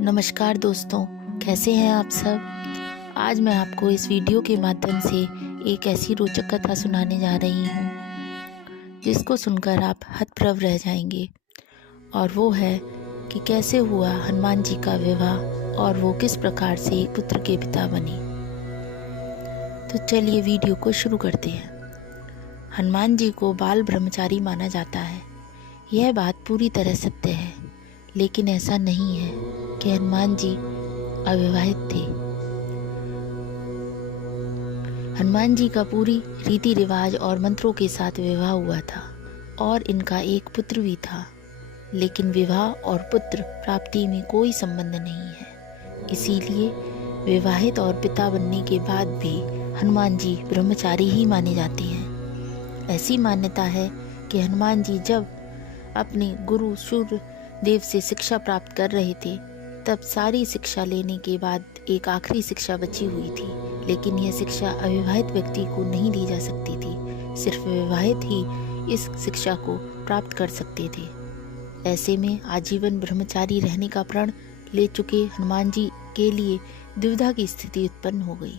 नमस्कार दोस्तों, कैसे हैं आप सब। आज मैं आपको इस वीडियो के माध्यम से एक ऐसी रोचक कथा सुनाने जा रही हूँ जिसको सुनकर आप हतप्रभ रह जाएंगे। और वो है कि कैसे हुआ हनुमान जी का विवाह और वो किस प्रकार से एक पुत्र के पिता बने। तो चलिए वीडियो को शुरू करते हैं। हनुमान जी को बाल ब्रह्मचारी माना जाता है। यह बात पूरी तरह सत्य है, लेकिन ऐसा नहीं है कि हनुमान जी अविवाहित थे। हनुमान जी का पूरी रीति रिवाज और मंत्रों के साथ विवाह हुआ था और इनका एक पुत्र भी था, लेकिन विवाह और पुत्र प्राप्ति में कोई संबंध नहीं है। इसीलिए विवाहित और पिता बनने के बाद भी हनुमान जी ब्रह्मचारी ही माने जाते हैं। ऐसी मान्यता है कि हनुमान जी जब अपने गुरु सूर्य देव से शिक्षा प्राप्त कर रहे थे, तब सारी शिक्षा लेने के बाद एक आखिरी शिक्षा बची हुई थी, लेकिन यह शिक्षा अविवाहित व्यक्ति को नहीं दी जा सकती थी। सिर्फ विवाहित ही इस शिक्षा को प्राप्त कर सकते थे। ऐसे में आजीवन ब्रह्मचारी रहने का प्रण ले चुके हनुमान जी के लिए दुविधा की स्थिति उत्पन्न हो गई।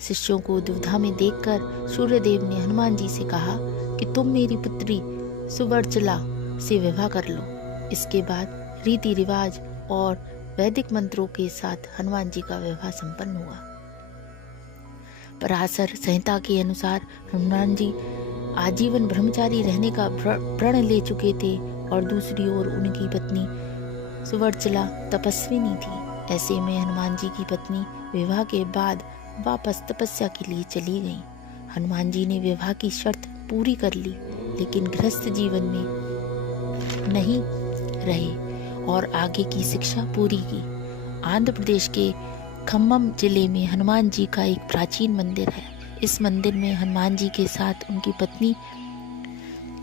शिष्यों को दुविधा में देखकर सूर्यदेव ने हनुमान जी से कहा कि तुम मेरी पुत्री सुवर्चला से विवाह कर लो। इसके बाद रीति रिवाज और वैदिक मंत्रों के साथ हनुमान जी का विवाह संपन्न हुआ। पराशर संहिता के अनुसार हनुमान जी आजीवन ब्रह्मचारी रहने का प्रण ले चुके थे और दूसरी ओर उनकी पत्नी सुवर्चला तपस्विनी थी। ऐसे में हनुमान जी की पत्नी विवाह के बाद वापस तपस्या के लिए चली गई। हनुमान जी ने विवाह की शर्त पूरी कर ली, लेकिन गृहस्थ जीवन में नहीं रहे और आगे की शिक्षा पूरी की। आंध्र प्रदेश के खम्मम जिले में हनुमान जी का एक प्राचीन मंदिर है। इस मंदिर में हनुमान जी के साथ उनकी पत्नी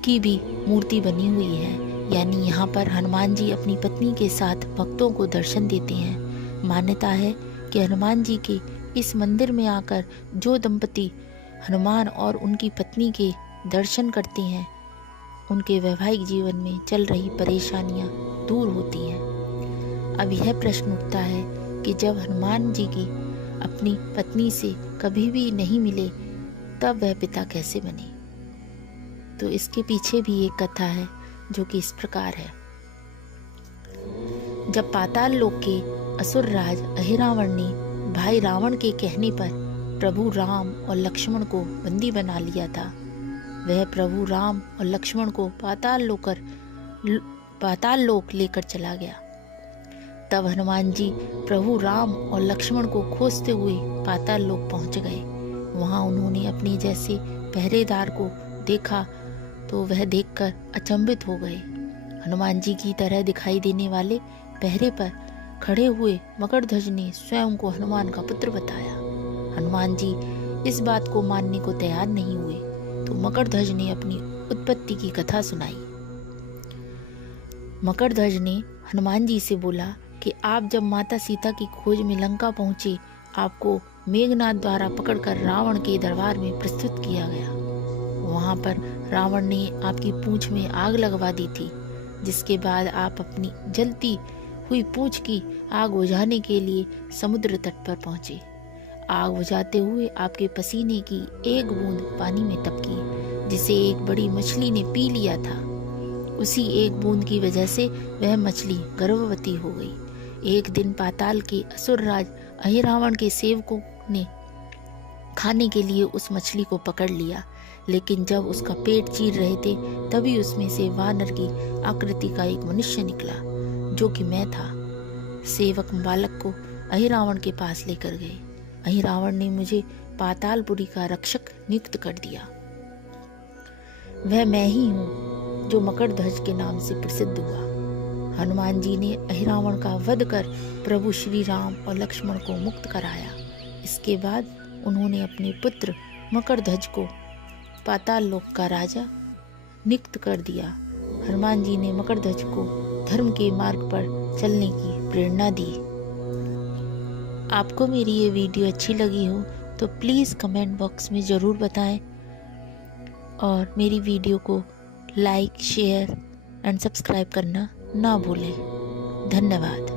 की भी मूर्ति बनी हुई है, यानी यहाँ पर हनुमान जी अपनी पत्नी के साथ भक्तों को दर्शन देते हैं। मान्यता है कि हनुमान जी के इस मंदिर में आकर जो दंपति हनुमान और उनकी पत्नी के दर्शन करते हैं, उनके वैवाहिक जीवन में चल रही परेशानियां दूर होती हैं। अब यह प्रश्न उठता है कि जब हनुमान जी की अपनी पत्नी से कभी भी नहीं मिले, तब वह पिता कैसे बने। तो इसके पीछे भी एक कथा है जो कि इस प्रकार है। जब पाताल लोक के असुर राज अहिरावण ने भाई रावण के कहने पर प्रभु राम और लक्ष्मण को बंदी बना लिया था, वह प्रभु राम और लक्ष्मण को पाताल लोक लेकर चला गया। तब हनुमान जी प्रभु राम और लक्ष्मण को खोजते हुए पाताल लोक पहुंच गए। वहां उन्होंने अपने जैसे पहरेदार को देखा तो वह देखकर अचंभित हो गए। हनुमान जी की तरह दिखाई देने वाले पहरे पर खड़े हुए मकरध्वज ने स्वयं को हनुमान का पुत्र बताया। हनुमान जी इस बात को मानने को तैयार नहीं हुए, तो मकरध्वज ने अपनी उत्पत्ति की कथा सुनाई। मकरध्वज ने हनुमान जी से बोला कि आप जब माता सीता की खोज में लंका पहुंचे, आपको मेघनाद द्वारा पकड़कर रावण के दरबार में प्रस्तुत किया गया। वहां पर रावण ने आपकी पूंछ में आग लगवा दी थी, जिसके बाद आप अपनी जलती हुई पूंछ की आग बुझाने के लिए समुद्र तट पर पहुंचे। आग बुझाते हुए आपके पसीने की एक बूंद पानी में टपकी, जिसे एक बड़ी मछली ने पी लिया था। उसी एक बूंद की वजह से वह मछली गर्भवती हो गई। एक दिन पाताल के असुर राज अहिरावण के सेवकों ने खाने के लिए उस मछली को पकड़ लिया, लेकिन जब उसका पेट चीर रहे थे, तभी उसमें से वानर की आकृति का एक मनुष्य निकला, जो कि मैं था। सेवक बालक को अहिरावण के पास लेकर गए। अहिरावण ने मुझे पातालपुरी का रक्षक नियुक्त कर दिया। वह मैं ही हूँ जो मकरध्वज के नाम से प्रसिद्ध हुआ। हनुमान जी ने अहिरावण का वध कर प्रभु श्री राम और लक्ष्मण को मुक्त कराया। इसके बाद उन्होंने अपने पुत्र मकरध्वज को पाताल लोक का राजा नियुक्त कर दिया। हनुमान जी ने मकरध्वज को धर्म के मार्ग पर चलने की प्रेरणा दी। आपको मेरी ये वीडियो अच्छी लगी हो तो प्लीज़ कमेंट बॉक्स में ज़रूर बताएं और मेरी वीडियो को लाइक, शेयर एंड सब्सक्राइब करना ना भूलें। धन्यवाद।